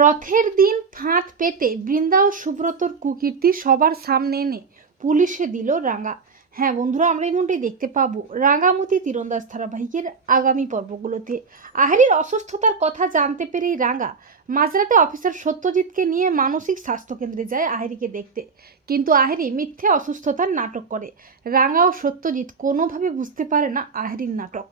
রথের দিন ফাঁদ পেতে বৃন্দা ও সুব্রতর কুকীর্তি সবার সামনে এনে পুলিশে দিল রাঙা। হ্যাঁ বন্ধুরা, আমরা এমনটাই দেখতে পাবো রাঙামতি তীরন্দাজ ধারাবাহিকের আগামী পর্বগুলোতে। আহেরির অসুস্থতার কথা জানতে পেরেই রাঙা মাঝরাতে অফিসার সত্যজিৎকে নিয়ে মানসিক স্বাস্থ্যকেন্দ্রে যায় আহেরিকে দেখতে, কিন্তু আহেরি মিথ্যে অসুস্থতার নাটক করে। রাঙা ও সত্যজিৎ কোনোভাবে বুঝতে পারে না আহেরির নাটক।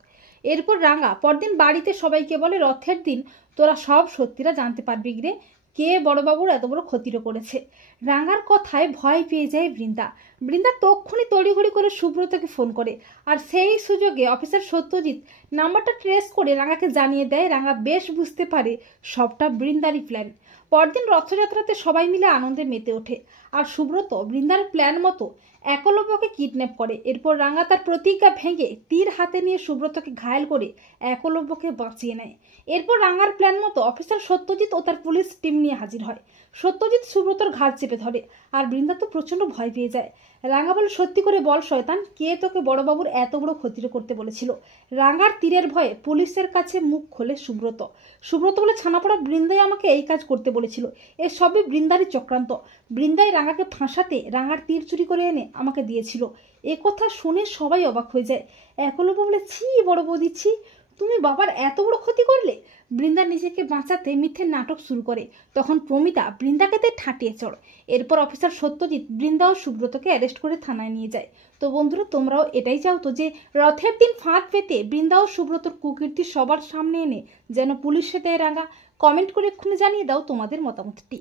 এরপর রাঙা পরদিন বাড়িতে সবাইকে বলে, রথের দিন তোরা সব সত্যিটা জানতে পারবি রে, কে বড়বাবুর এত বড় ক্ষতিটা করেছে। রাঙার কথায় ভয় পেয়ে যায় বৃন্দা তক্ষুনি তড়িঘড়ি করে সুব্রতকে ফোন করে, আর সেই সুযোগে অফিসার সত্যজিৎ নাম্বারটা ট্রেস করে রাঙাকে জানিয়ে দেয়। রাঙা বেশ বুঝতে পারে সবটা বৃন্দারই প্ল্যান। পরদিন রথযাত্রাতে সবাই মিলে আনন্দে মেতে ওঠে, আর সুব্রত বৃন্দার প্ল্যান মতো একলব্যকে কিডন্যাপ করে। এরপর রাঙা তার প্রতিজ্ঞা ভেঙে তীর হাতে নিয়ে সুব্রতকে ঘায়েল করে একলব্যকে বাঁচিয়ে নেয়। এরপর রাঙার প্ল্যান মতো অফিসার সত্যজিৎ ও তার পুলিশ টিম নিয়ে হাজির হয়। সত্যজিৎ সুব্রতর ঘাড় চেপে ধরে, আর বৃন্দা তো প্রচন্ড ভয় পেয়ে যায়। রাঙা বলে, সত্যি করে বল শয়তান, কে তোকে বড়বাবুর এত বড় ক্ষতিটা করতে বলেছিল? রাঙার তীরের ভয়ে পুলিশের কাছে মুখ খোলে সুব্রত বলে, ছানাপড়া বৃন্দাই আমাকে এই কাজ করতে বলেছিল, এ সবই বৃন্দারই চক্রান্ত। বৃন্দাই রাঙাকে ফাঁসাতে রাঙার তীর চুরি করে এনে আমাকে দিয়েছিল। এ কথা শুনে সবাই অবাক হয়ে যায়। একলব্য বলে, ছি বড় বৌদি, ছি, তুমি বাবার এত বড় ক্ষতি করলে। বৃন্দা নিজেকে বাঁচাতে মিথ্যে নাটক শুরু করে। তখন প্রমিতা বৃন্দাকে ঠাটিয়ে চড়। এরপর অফিসার সত্যজিৎ বৃন্দা ও সুব্রতকে অ্যারেস্ট করে থানায় নিয়ে যায়। তো বন্ধুরা, তোমরাও এটাই চাও তো যে রথের দিন ফাঁদ পেতে বৃন্দা ও সুব্রতর কুকীর্তি সবার সামনে এনে যেন পুলিশে দেয় রাঙা? কমেন্ট করে এক্ষুনি জানিয়ে দাও তোমাদের মতামতটি।